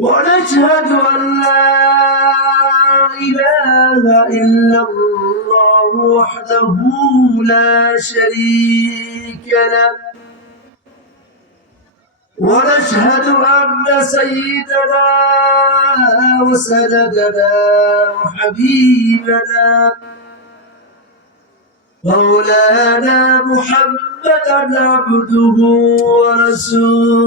ونشهد أن لا إله إلا الله وحده لا شريك له. ونشهد أن سيدنا وسندنا وحبيبنا مولانا محمدا عبده ورسوله.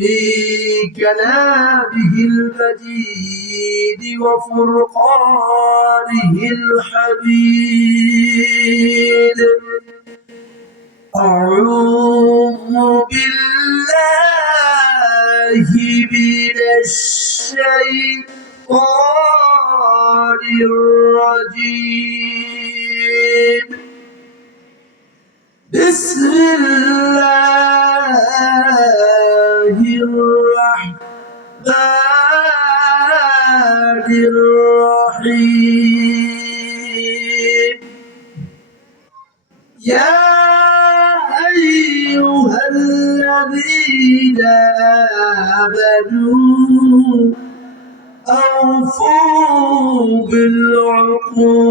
في كلامه المجيد وفرقانه الحميد. أعوذ بالله من الشيطان الرجيم. بسم الله الرحمن الرحيم. يا أيها الذين آمنوا أوفوا بالعقود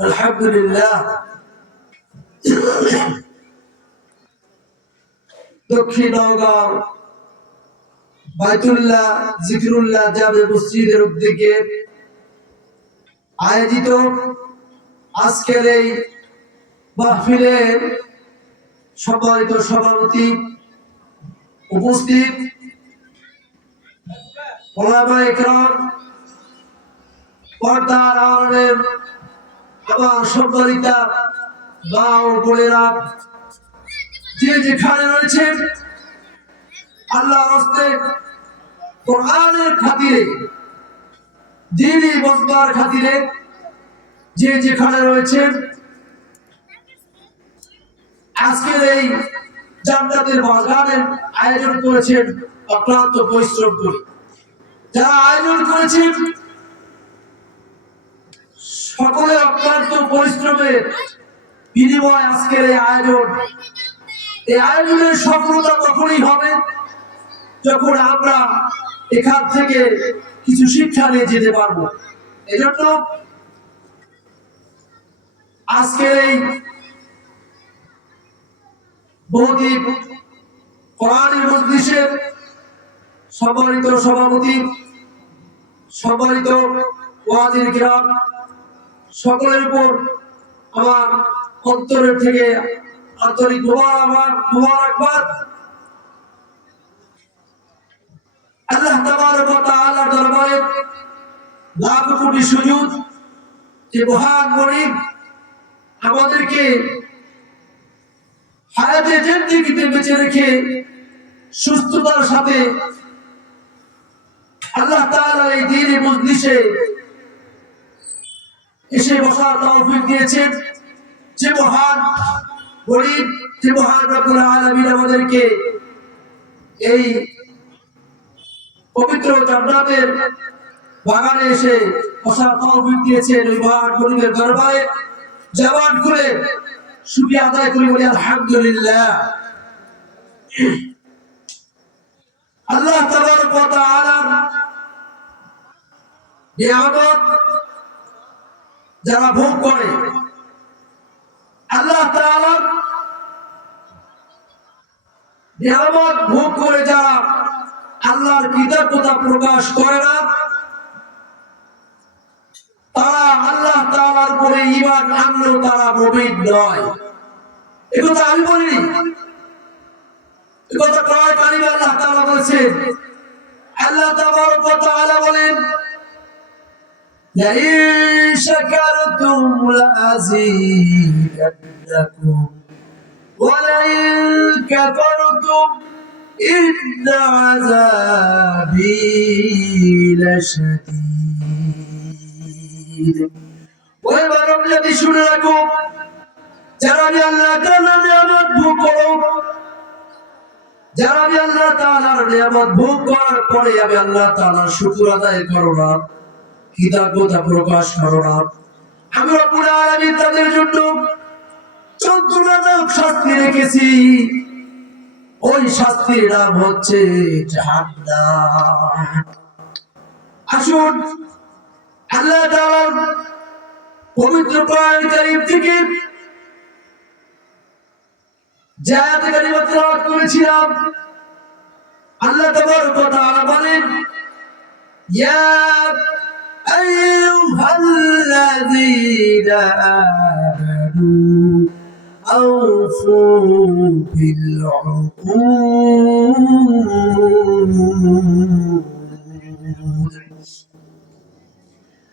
আলহামদুলিল্লাহ। দক্ষিণ নওগাঁও বাইতুল্লাহ জিকিরুল্লাহ জামে মসজিদের উদ্যোগে আয়োজিত আজকের এই মাহফিলের সম্মানিত সভাপতি উপস্থিত ওলামা একরাম পর্দার আড়ের সম্মানিতা মা ও বোনেরা যে যেখানে রয়েছেন আল্লাহ হস্তে কোরআনের খাতিরে বসবার খাতিরে যে যেখানে রয়েছেন আজকের এই জান্নাতের বাগানের আয়োজন করেছেন অক্লান্ত পরিশ্রম করে। যারা আয়োজন করেছেন সকলে অক্লান্ত পরিশ্রমের বিনিময় আজকের এই আয়োজন। এই আয়োজনের সফলতা তখনই হবে যখন আমরা এখান থেকে কিছু শিক্ষা নিয়ে যেতে পারব। এজন্য আজকের এই বহুদ্বীপ কোরআনের মজলিসের সম্মানিত সভাপতি সম্মানিত ওয়াজির গ্রাম সকলের উপর আমার অন্তরের থেকে আন্তরিক মোবারকবাদ মোবারকবাদ আল্লাহ তাবারক ওয়া তাআলার দরবারে লাখ কোটি যে মহান গরিব আমাদেরকে হায়াতে জিন্দেগিতে বেঁচে রেখে সুস্থতার সাথে আল্লাহ তাআলার এই দিনে মজলিসে এসে বসার তৌফিক দিয়েছেন। যে মহান গরিব, যে মহান রব্বুল আলামিন আমাদেরকে এই পবিত্র জান্নাতের বাগানে এসে বসার তৌফিক দিয়েছেন ওই মহান গরিবের দরবারে। জবান খুলে শুকরিয়া আদায় করি বলি, আলহামদুলিল্লাহ। আল্লাহ তাবারক ওয়া তাআলার নিয়ামত যারা ভোগ করে। আল্লাহ নিয়ামত ভোগ করে যারা আল্লাহর কৃতজ্ঞতা প্রকাশ করে না, তারা আল্লাহ তাআলার উপরে ঈমান আনলেও তারা মুমিন নয়। একথা আমি বলিনি। একথা কয় কারিমে আল্লাহ তাআলা বলেছেন। আল্লাহ তাআলা বলেন لئن شكرتم لأزيدنكم ولئن كفرتم إن عذابي لشديد ويبرم الذي শুনে রাখো যারা আমি আল্লাহ তাআলার নিয়ামত ভোগ করো যারা আমি আল্লাহ তাআলার নিয়ামত ভোগ করার পরে আমি আল্লাহ তাআলার শুকর আদায় করো না কৃতজ্ঞতা প্রকাশ করো না। আমি আলামিন তাদের জন্য যন্ত্রণাদায়ক শাস্তি রেখেছি। ওই শাস্তির নাম হচ্ছে আসুন, আল্লাহ পবিত্র কোরআন কারীম থেকে যে আয়াত কারিমা তেলাওয়াত করেছিলাম। আল্লাহ তাবারক ওয়া তাআলা বলেন, ইয়া أيها الذين آمنوا أوفوا بالعقود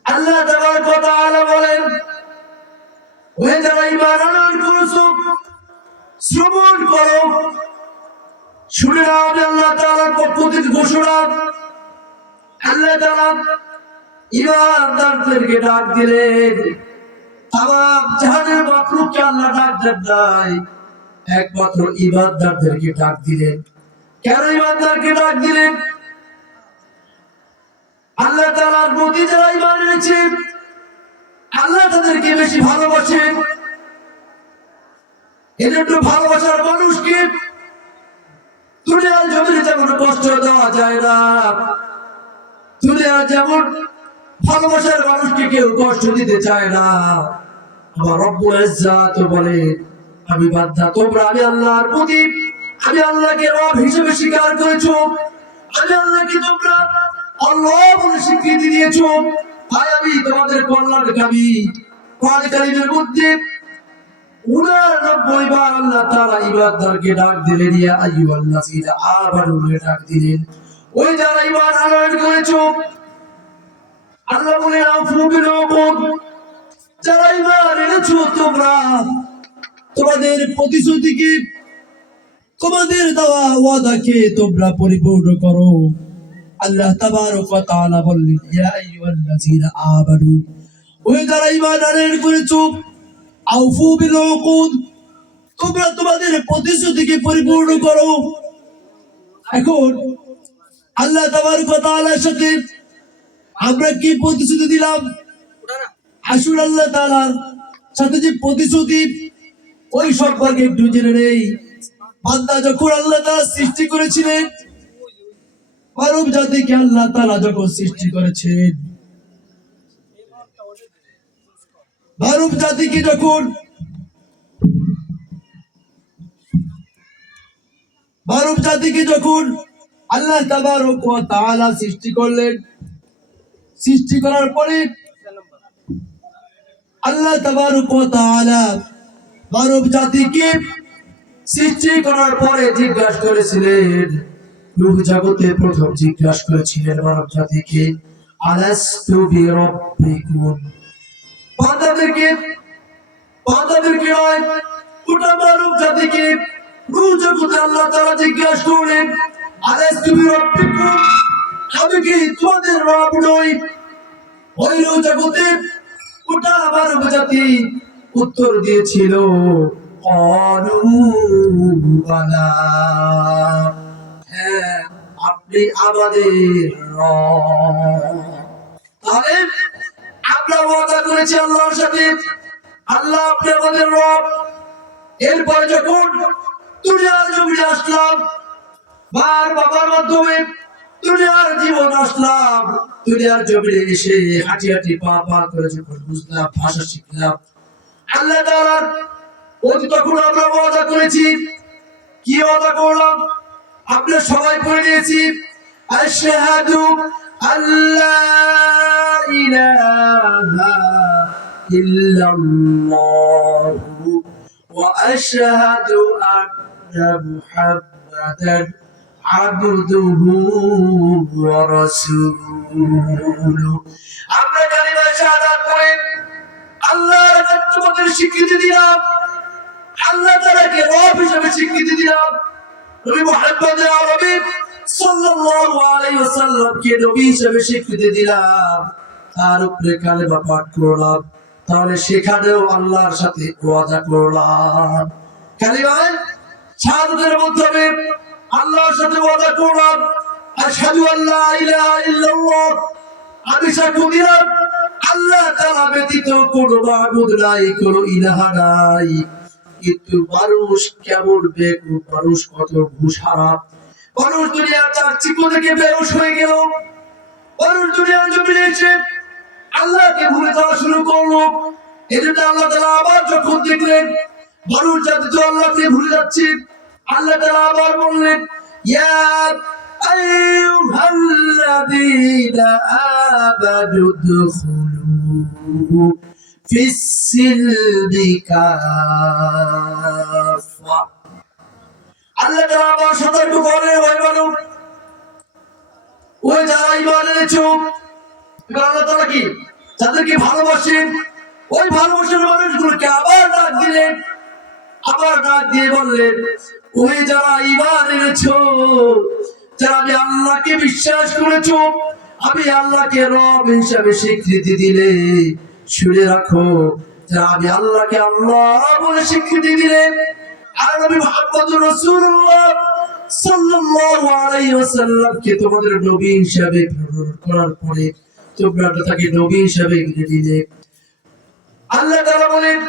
আল্লাহ তাবারক ওয়া তাআলা বলেন ওহে যারা ঈমান আনার করেছো শ্রবণ করো শুনে নাও আমি আল্লাহ তাআলার পক্ষ থেকে ঘোষণা আল্লাহ তাআলা ইমানদারদেরকে ডাক দিলেন তামাম জাহানের মাকলুককে আল্লাহ ডাক দেন নাই। একমাত্র ইমানদারদেরকে ডাক দিলেন। কেন ডাক দিলেন? আল্লাহ প্রতি যারা এনেছে, আল্লাহ তাদেরকে বেশি ভালোবাসেন। এজন্য ভালোবাসার মানুষকে দুনিয়ার জমিনে যেমন কষ্ট দেওয়া যায় না। দুনিয়ার যেমন ভালোবাসার মানুষকে কেউ কষ্ট দিতে চায় না। আমার রব্বুল বলে, আমি বাধ্যা, তোমরা, আমি আল্লাহর প্রতি আমি আল্লাহকে রব হিসেবে স্বীকার করেছ। আমি আল্লাহকে তোমরা আল্লাহ বলে স্বীকৃতি দিয়েছ। তাই আমি তোমাদের কল্যাণকামী কোরআন কারিমের মধ্যে আল্লাহ ডাক ডাক ওই আল্লাহ বলে যারা ইমান তোমরা, তোমাদের প্রতিশ্রুতিকে তোমাদের দেওয়া ওয়াদাকে তোমরা পরিপূর্ণ করো। আল্লাহ তাবারক ওয়া তাআলা বললেন, ইয়া আমানু। ওই যারা ঈমান করেছ আউফু বিল উকুদ তোমরা তোমাদের প্রতিশ্রুতিকে পরিপূর্ণ করো। এখন আল্লাহ তাবারক ওয়া তাআলার সাথে আমরা কি প্রতিশ্রুতি দিলাম? আসুন আল্লাহ তাআলার সাথে যে প্রতিশ্রুতি, ওই সম্পর্কে একটু জেনে নেই। বান্দা যখন আল্লাহ তাআলা সৃষ্টি করেছিলেন, মানব জাতিকে আল্লাহ তাআলা যখন সৃষ্টি করেছেন, মানব জাতিকে যখন, মানব জাতিকে যখন আল্লাহ তাআলা সৃষ্টি করলেন সৃষ্টি করার পরে আল্লাহ মানব জাতিকে সৃষ্টি করার পরে জিজ্ঞাসা করেছিলেন রূহ জগতে প্রথম জিজ্ঞাসা করেছিলেন মানব জাতিকে, আলাস্তু বিরাব্বিকুম? জিজ্ঞাসা করলেন, আলাস্তু আমি কি তোমাদের রব নই? রূহ জগতে গোটা মানব জাতি উত্তর দিয়েছিল হ্যাঁ আপনি আমাদের। তাহলে আমরা ওয়াদা করেছি আল্লাহর সাথে। আল্লাহ আপনি আমাদের রব। এরপর যখন দুনিয়ার জমিনে আসলাম, মার বাবার মাধ্যমে দুনিয়ার জীবন আসলাম। দুনিয়ার জমিনে এসে হাঁটি হাঁটি পা পা করে যখন বুঝলাম, ভাষা শিখলাম, আল্লাহ তাআলার অতি তখন আমরা ওয়াদা করেছি। কি ওয়াদা করলাম? আমরা সবাই পড়ে নিয়েছি, আশহাদু আল্লাহ ইলাহা ইল্লাল্লাহু ওয়া আশহাদু আন্না মুহাম্মাদান স্বীকৃতি দিলাম। আল্লাহ স্বীকৃতি দিলাম। স্বীকৃতি দিলাম। তার উপরে কালেমা পাঠ করলাম। তাহলে সেখানেও আল্লাহর সাথে করলাম। কালিমায় শাহাদাতের মাধ্যমে আল্লাহর সাথে ওয়াদা করলাম, আশহাদু আল্লা ইলাহা ইল্লাল্লাহ। আমি সাক্ষ্য দিলাম, আল্লাহ তাআলা ব্যতীত কোনো মাবুদ নাই, কোনো ইলাহা নাই। কিন্তু মানুষ কেমন বেকুব, মানুষ কত ঘুষ হারাম মানুষ দুনিয়ার চার চিকো থেকে বেরোস হয়ে গেল। মানুষ দুনিয়ার জমিনে এসে আল্লাহকে ভুলে যাওয়া শুরু করল। এজন্য আল্লাহ তাআলা আবার যখন দেখলেন, মানুষ যাতে তো আল্লাহকে ভুলে যাচ্ছে আল্লাহ আবার বললেন, ইয়া আইয়ুহাল্লাযীনা আমানু দুখুলু ফিস-সিলমি কাফা আল্লাহ তাআলা আবার সতর্ক করে ওই ওই যারা ইমান এনেছো আল্লাহ তাআলা ভালোবাসেন, ওই ভালোবাসার মানুষগুলোকে আবার ডাক দিলেন, আবার ডাক দিয়ে বললেন ওই যারা ইমান এনেছো যারা আমি আল্লাহকে বিশ্বাস করেছ, আমি আল্লাহকে রব হিসাবে স্বীকৃতি দিলে, শুনে রাখো, যারা আমি আল্লাহকে আল্লাহ বলে স্বীকৃতি দিলে, আর নবী মুহাম্মদুর রাসূলুল্লাহ সাল্লাল্লাহু আলাইহি ওয়াসাল্লামকে তোমাদের নবী হিসাবে প্রেরণ করার পরে তোমরা তাকে নবী হিসাবে আল্লাহ তাআলা বলেন,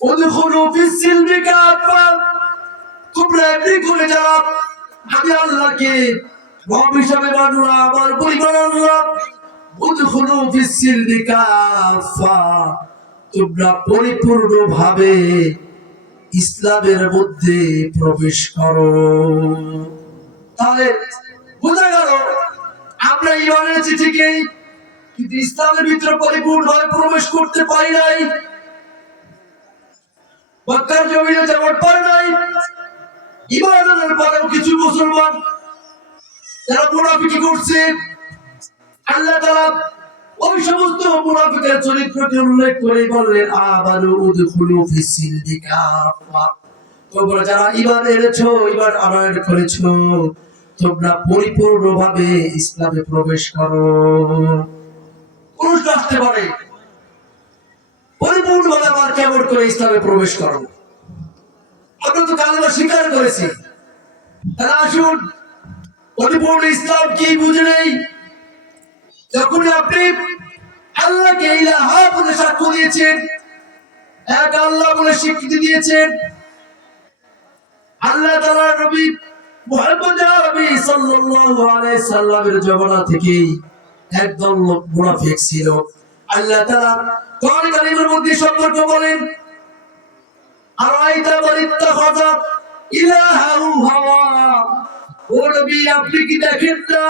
উদখুলু ফিস-সিলমি কাফা তোমরা এমনি যাও আমি আল্লাহকে রব হিসাবে না আমার পরিবার ইসলামের মধ্যে প্রবেশ করো। তাহলে বোঝা গেল, আমরা ইমান এনেছি ঠিকই, কিন্তু ইসলামের ভিতরে পরিপূর্ণ পরিপূর্ণভাবে প্রবেশ করতে পারি নাই। মক্কার জমিনে যেমন পারে নাই ইমানের পরেও কিছু মুসলমান যারা মুনাফিকি করছে, আল্লাহ ওই সমস্ত মুনাফিকের উল্লেখ করে বললেন তোমরা যারা করেছ, তোমরা পরিপূর্ণভাবে ইসলামে প্রবেশ করো। পুরুষ আসতে পারে। পরিপূর্ণভাবে আমার কেমন করে ইসলামে প্রবেশ করো? আমরা তো কালেমা স্বীকার করেছি। আসুন পরিপূর্ণ ইসলাম কি বুঝে নেই? যখন আপনি আল্লাহকে ইলাহা বলে সাক্ষ্য দিয়েছেন, এক আল্লাহ বলে স্বীকৃতি দিয়েছেন, আল্লাহ থেকেই মুনাফিক ছিল। আল্লাহ তাআলা কোরআন কারীমের মধ্যে সম্পর্ক বলেন আরাইতা মান ইত্তাখাযা ইলাহাহু হাওয়া ও নবী, আপনি কি দেখেন না?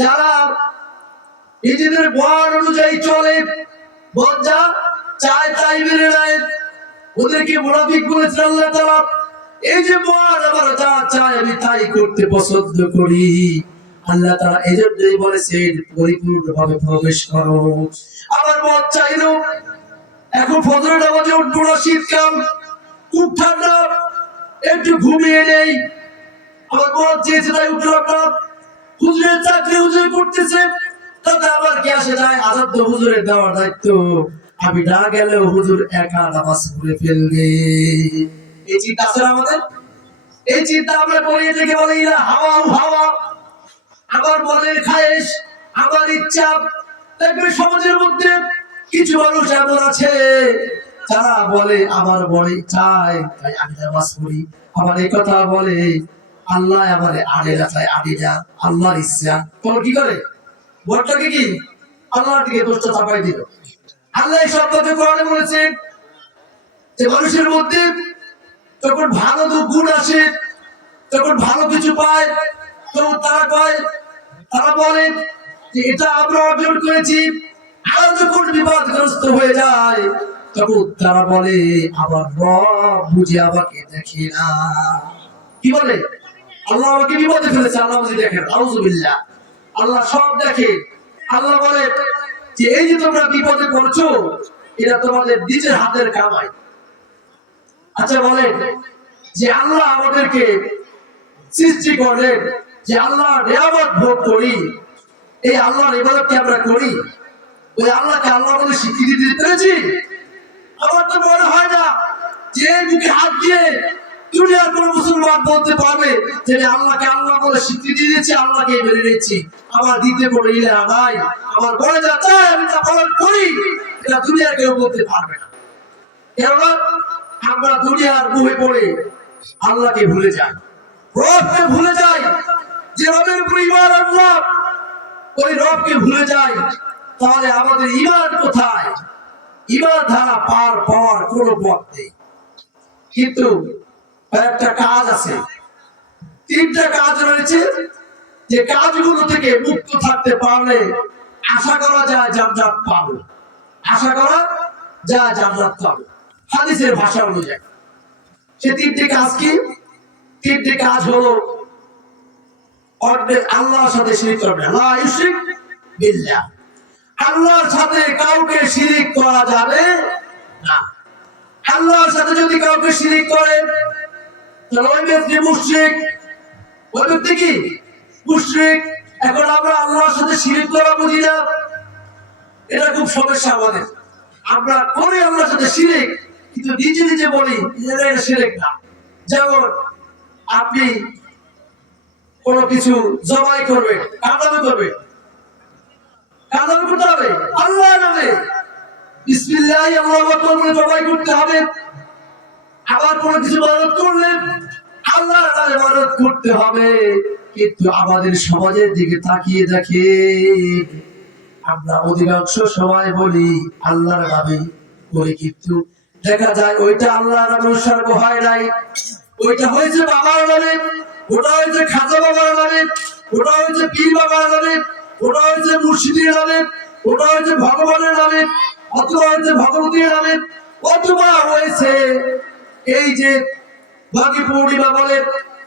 যারা নিজেদের বর অনুযায়ী চলে মন যা চায় তাই মেনে নেয়। ওদেরকে মুনাফিক বলেছেন আল্লাহ তাআলা, এই যে বর আমার যা চায় আমি তাই করতে পছন্দ করি। আল্লাহ তাআলা এই জন্যই বলেছেন, পরিপূর্ণভাবে প্রবেশ করো। আমার মন চাইলো, এখন ফজরের নামাজে উঠবো না শীতকাল। খুব একটু ঘুমিয়ে নেই আমার মন চেয়েছে তাই উঠলাম না হুজুরের চাকরি হুজুর করতেছে তাতে আমার কি আসে যায়? আজাদ তো হুজুরের দেওয়ার দায়িত্ব। আমি না গেলেও হুজুর একা নামাজ পড়ে ফেলবে। এই চিন্তা আছে আমাদের? এই চিন্তা আমরা করি থেকে বলি না হাওয়া হাওয়া। আমার মনের খায়েশ, আমার ইচ্ছা। দেখবে সমাজের মধ্যে কিছু মানুষ এমন আছে। যারা বলে, আমার বলে চাই তাই আমি নামাজ পড়ি। আমার এই কথা বলে, আল্লাহ আমারে আড়ে না চাই আড়ে না। আল্লাহর ইচ্ছা। তোর কি করে? ভোটটাকে কি আল্লাহর দিকে দোষটা চাপাই দিল। আল্লাহ এই শব্দকে কোরআনে বলেছেন যে, মানুষের মধ্যে যখন ভালো দু গুণ আসে, যখন ভালো কিছু পায়, তখন তারা কয়, তারা বলে যে, এটা আমরা অর্জন করেছি। আর যখন বিপদগ্রস্ত হয়ে যায় তারা বলে আবার রব বুঝে আমাকে দেখে না। কি বলে? আল্লাহ আমাকে বিপদে ফেলেছে, আল্লাহ বুঝে দেখেন। আউজুবিল্লাহ আল্লাহ সব দেখে। আল্লাহ বলে যে, এই যে তোমরা বিপদে পড়ছো, এটা তোমাদের নিজের হাতের কামাই। আচ্ছা বলেন যে, আল্লাহ আমাদেরকে সৃষ্টি করলেন যে আল্লাহ নিয়ামত ভোগ করি। এই আল্লাহর ইবাদতকে আমরা করি। ওই আল্লাহকে আল্লাহ বলে স্বীকৃতি দিতে পেরেছি? আমার তো মনে হয় না যে মুখে হাত দিয়ে দুনিয়ার কোন মুসলমান বলতে পারবে যে আল্লাহকে আল্লাহ বলে স্বীকৃতি দিয়েছি আল্লাহকে মেনে নিয়েছি। আমার দিতে কোনো ইলা নাই, আমার বলে যা চাই আমি তা পালন করি, এটা দুনিয়ার কেউ বলতে পারবে না। কেননা আমরা দুনিয়ার মুহে পড়ে আল্লাহকে ভুলে যাই, রবকে ভুলে যাই, যে রবের উপর ইমান আল্লাহ ওই রবকে ভুলে যাই, তাহলে আমাদের ইমান কোথায়? ইমান পার পাওয়ার কোনো পথ নেই। কিন্তু একটা কাজ আছে। তিনটা কাজ রয়েছে যে কাজগুলো থেকে মুক্ত থাকতে পারলে আশা করা যায় জান্নাত পাবো। আশা করা যায় জান্নাত পাবো। হাদিসের ভাষা অনুযায়ী। সে তিনটি কাজ কি? তিনটি কাজ হলো অন্যের আল্লাহর সাথে শিরিক করবে। না ইউশরিক বিল্লাহ। আল্লাহর সাথে কাউকে শিরিক করা যাবে না। আল্লাহর সাথে যদি কাউকে শিরিক করে, তাহলে মুশরিক। ওই ব্যক্তি কি? মুশরিক। এখন আমরা আল্লাহর সাথে শিরিক করা বুঝি না। এটা খুব সমস্যা আমাদের। আমরা করি আল্লাহর সাথে শিরিক, কিন্তু নিজে নিজে বলি এটা শিরিক না। যেমন আপনি কোনো কিছু জবাই করবে কাটানো করবে কাটানো করতে হবে। আল্লাহ নামে। বিসমিল্লাহ, আল্লাহু আকবার বলে জবাই করতে হবে। আবার কোনো কিছু মানত করলে আল্লাহর নামে মানত করতে হবে। কিন্তু আমাদের সমাজের দিকে তাকিয়ে দেখে আমরা অধিকাংশ সময় বলি, আল্লাহর নামে করি কিন্তু দেখা যায় ওইটা আল্লাহর নামে উৎসর্গ হয় নাই। ওইটা হয়েছে বাবার নামে, ওটা হয়েছে খাজা বাবার নামে, ওটা হয়েছে পীর বাবার নামে ওটা হয়েছে মুর্শিদের নামে, ওটা হচ্ছে ভগবানের নামে, অথবা হচ্ছে ভগবতীর নামে, অথবা হয়েছে এই যে ভাগী পূর্ণিমা বলে,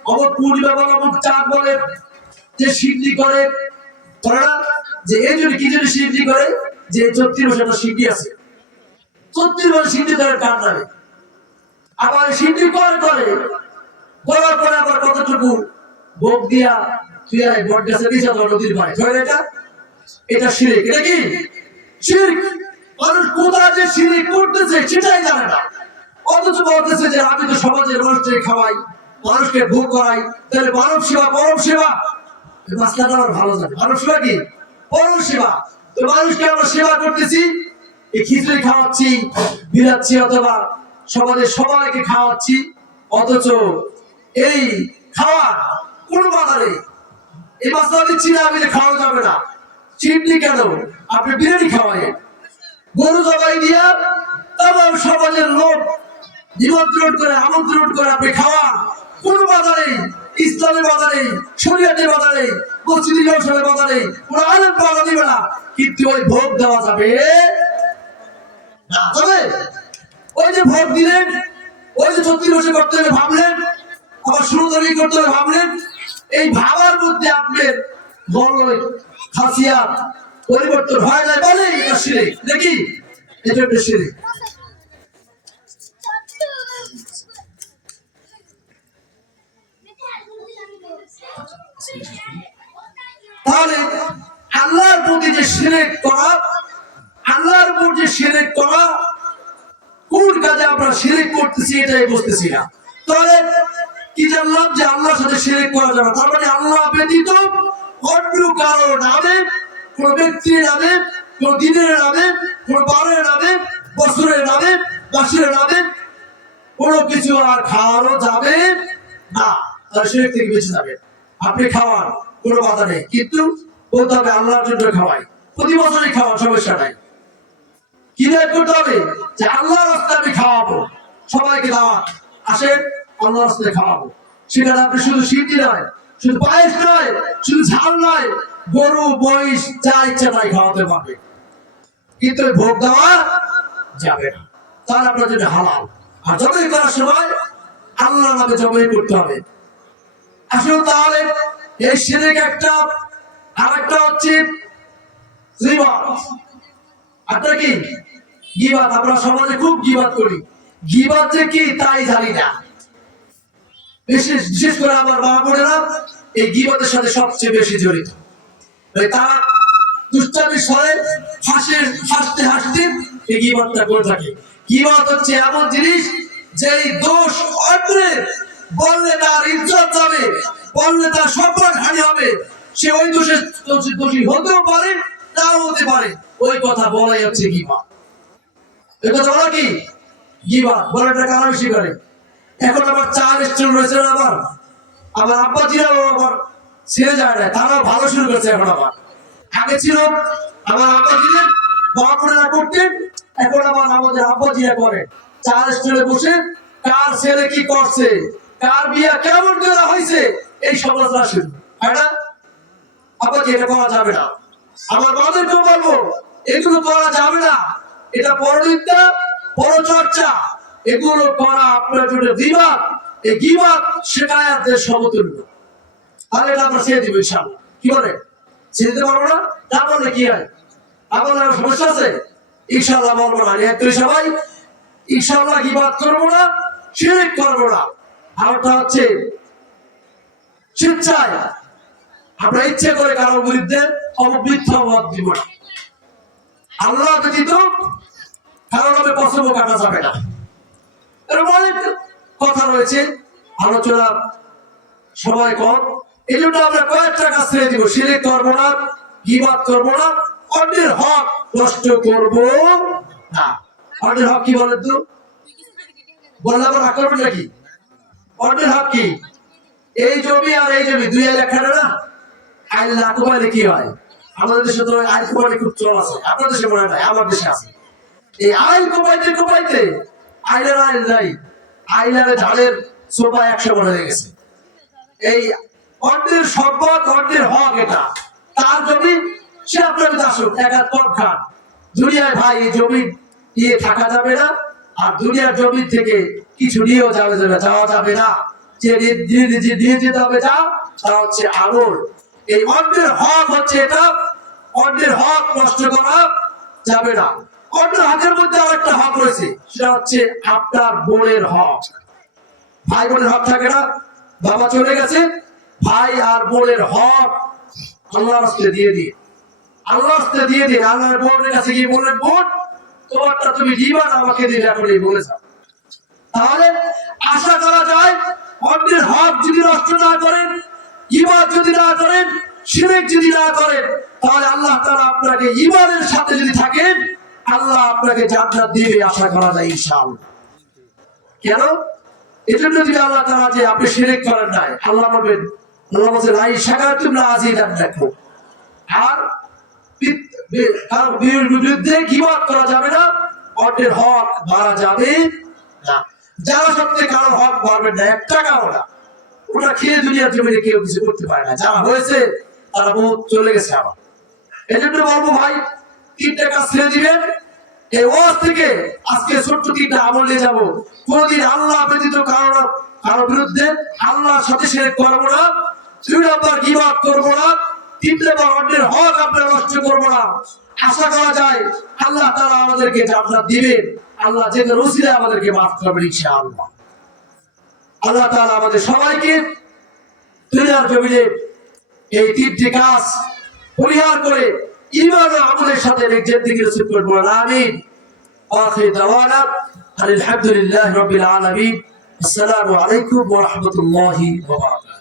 অমর পূর্ণিমা বলে অমুক চাঁদ বলে, যে সিদ্ধি করে। করে যে এই জন্য কি জন্য সিদ্ধি করে? যে চত্রিশ বছর সিদ্ধি আছে। চত্রিশ বছর সিদ্ধি করে কার নামে? আবার সিদ্ধি করে করে, করার পরে আবার কতটুকু ভোগ দিয়া তুই আর বট গাছে অথবা নদীর পাড়ে ধরে এটা। এটা শিরিক। এটা কি? শিরিক। মানুষ কোথায় যে শিরিক করতেছে সেটাই জানে না। অথচ বলতেছে যে আমি তো সমাজের মানুষকে খাওয়াই, মানুষকে ভোগ করাই, তাহলে মানব সেবা পরম সেবা। মাসলাটা আমার ভালো জানে। মানব সেবা কি? পরম সেবা। তো মানুষকে আমরা সেবা করতেছি, এই খিচুড়ি খাওয়াচ্ছি, বিলাচ্ছি অথবা সমাজের সবাইকে খাওয়াচ্ছি, অথচ এই খাওয়া কোনো বাধা নেই। এই মাসলা দিচ্ছি না আমি খাওয়া যাবে না। চিমনি কেন? আপনি বিরিয়ানি খাওয়াই গরু জবাই দিয়া তাম সমাজের লোক নিমন্ত্রণ করে, আমন্ত্রণ করে আপনি খাওয়া কোনো নেই। ইসলামের নেই, শরীয়তের বাধা মসজিদ বাধা নেই, কোনো আলেম বাধা দিবে না। কিন্তু ওই ভোগ দেওয়া যাবে না, যাবে? ওই যে ভোগ দিলেন, ওই যে ছত্রিশ বছর করতে হবে ভাবলেন, আবার ষোলো করতে হবে ভাবলেন এই ভাবার মধ্যে আপনার মলয় খাসিয়াত পরিবর্তন হয় যায় বলে এটা শিরিক দেখি, এটা একটা শিরিক তাহলে আল্লাহর প্রতি যে শিরিক করা, আল্লাহর উপর যে শিরিক করা, কোন কাজে আমরা শিরিক করতেছি এটাই বুঝতেছি না। তাহলে জানলাম যে আল্লাহর সাথে শিরিক করা যাবে তার মানে আল্লাহ ব্যতীত অন্য কারও নামে, কোন ব্যক্তির নামে, কোন দিনের নামে, কোন বারের নামে, বছরের নামে, মাসের নামে কোনো কিছু আর খাওয়ানো যাবে না। তাহলে শিরিক থেকে বেঁচে যাবে। আপনি খাওয়ান, কোনো বাধা নেই। কিন্তু বলতে হবে আল্লাহর জন্য খাওয়াই। প্রতি বছরই খাওয়ান, সমস্যা নাই। কি করতে হবে? যে আল্লাহর রাস্তায় আমি খাওয়াবো। সবাইকে দাওয়াত। আসেন, আল্লাহর রাস্তায় খাওয়াবো। সেখানে আপনি শুধু সিদ্ধি নয়, শুধু পায়েস নয়, শুধু ঝাল নয়, গরু, মহিষ, যা ইচ্ছা তাই খাওয়াতে পারবে। কিন্তু ভোগ দেওয়া যাবে না। তার আপনার জন্য হালাল। আর জবাই করার সময় আল্লাহ নামে জবাই করতে হবে। আসলে তাহলে এই শিরিক একটা আর একটা হচ্ছে। আপনার কি? গিবাদ, আমরা সমাজে খুব গিবাদ করি। গিবাদ যে কি, তাই জানি না। বিশেষ বিশেষ করে আমার মা বোনেরা এই গিবাদের সাথে সবচেয়ে বেশি জড়িত। তারা দুষ্টামি সরে, হাসে, হাসতে হাসতে এই গিবাদটা করে থাকে। গিবাদ হচ্ছে এমন জিনিস দোষ বললে তার ইজ্জত যাবে, বললে তার সম্মান হানি হবে। সে ওই দোষী দোষী হতেও পারে, নাও হতে পারে। ওই কথা বলাই হচ্ছে গিবাদ এই কথা বলা কি? গিবাদ বলাটা কারা বেশি করে এখন আবার চার স্টুডেন্ট রয়েছে আবার? আমার আব্বাজিরাও আবার ছেড়ে যায় না, তারাও ভালো শুরু করেছে এখন আবার। আগে ছিল আমার আব্বাজিরা বাবাপুরেরা করতেন এখন আবার আমাদের আব্বাজিরা করে। চার বসে কার ছেলে কি করছে, কার বিয়া কেমন করা হয়েছে, এই সমালোচনা শুরু হয় না? আব্বাজি এটা করা যাবে না? আমার মাদেরকেও বলব, এগুলো করা যাবে না। এটা পরনিন্দা, পরচর্চা। এগুলো করা আপনার জন্য দিবাদ এই গিবাদ শেখায়াতের সমতুল্য। তাহলে এটা আমরা ছেড়ে দিব ইনশাআল্লাহ। কি বলে? ছেড়ে দিতে পারব না? তা বললে কি হয় আপনার সমস্যা আছে? ইনশাআল্লাহ বলব না। সবাই। ইনশাআল্লাহ গিবাদ করব না, শিরিক করব না। হচ্ছে স্বেচ্ছায়। আমরা ইচ্ছে করে কারও বিরুদ্ধে অপবৃদ্ধ মত দিব না। আল্লাহ ব্যতীত কারও পছন্দ কাটা যাবে না। এরকম অনেক কথা রয়েছে, আলোচনা সময় কম। এই আমরা কয়েকটা কাজ ছেড়ে দিব। সিলেক্ট করব না, গিবাদ করব না, অন্যের হক নষ্ট করব না। অন্যের হক কি বলেন তো? বললে আবার রাগ করবেন নাকি? অন্যের হক কি? এই জমি আর এই জমি, দুই এলাকা না? আইন পাইলে কি হয়? আমাদের দেশে তো আইন কোপাইলে খুব চল আছে। আপনার দেশে মনে হয় আমার দেশে আছে। এই আইন কোপাইতে কোপাইতে আইনের আইন নাই। আইনের ধানের সোফা একশো বড় হয়ে এই অন্যের সম্পদ অন্যের হক এটা। তার জমি সে আপনার আসুক, এক হাত কম খান দুনিয়ায় ভাই এই জমি নিয়ে থাকা যাবে না, আর দুনিয়ার জমি থেকে কিছু নিয়েও যাবে যাবে যাওয়া যাবে না। যে নিয়ে- যেতে হবে যা, তা হচ্ছে আমল এই অন্যের হক হচ্ছে এটা অন্যের হক নষ্ট করা যাবে না। অন্য হকের মধ্যে আরেকটা হক রয়েছে? সেটা হচ্ছে আপনার বোনের হক। ভাই বোনের হক থাকে না? বাবা চলে গেছে। ভাই আর বোনের হক আল্লাহর রাস্তায় দিয়ে দিয়ে। আল্লাহর রাস্তায় দিয়ে দিন আল্লাহর বোনের কাছে গিয়ে বললেন, বোন, তোমারটা তুমি দিবা না, আমাকে এখন এই বলে যাও তাহলে আশা করা যায়, অন্যের হক যদি নষ্ট না করেন ইবাদ যদি না করেন, শিরিক যদি না করেন, তাহলে আল্লাহ তাআলা আপনাকে ইমানের সাথে যদি থাকেন আল্লাহ আপনাকে জান্নাত দিবে, আশা করা যায় ইনশাআল্লাহ। কেন? এজন্য যদি আল্লাহ তাআলা যে আপনি শিরিক করেন নাই, আল্লাহ বলবেন, আল্লাহ শাকারতুম লা আযীদান্নাকুম আর কারও বিরুদ্ধে করা যাবে না, অন্যের হক মারা যাবে না। যারা সত্যি কারও হক মারবেন না এক টাকাও না। ওটা খেয়ে দুনিয়ার জমিনে কেউ কিছু করতে পারে না। যারা হয়েছে, তারা বহুত চলে গেছে আবার এই জন্য বলব ভাই তিনটা কাজ ছেড়ে দিবেন। এই ওয়াজ থেকে আজকে ছোট্ট তিনটা আমল নিয়ে যাব। কোনদিন আল্লাহ ব্যতীত কারও কারও বিরুদ্ধে আল্লাহর সাথে সেরে করব না। দুই নম্বর গিবাদ করব না। তিন নম্বর অন্যের হক আপনার নষ্ট করব না। আশা করা যায় আল্লাহ তারা আমাদেরকে জান্নাত দিবেন আল্লাহ যে রসিলে আমাদেরকে মাফ করবেন ইনশাআল্লাহ। আল্লাহ তাআলা আমাদের সবাইকে দুনিয়ার জমিনে এই তিনটি কাজ পরিহার করে ইমান ও আমলের সাথে নিজের দিকে রসিদ করব আমিন। আখির দাওয়ানা, আলহামদুলিল্লাহ রাব্বিল আলামিন। আসসালামু আলাইকুম ওয়া রাহমাতুল্লাহি ওয়া বারাকাতুহু।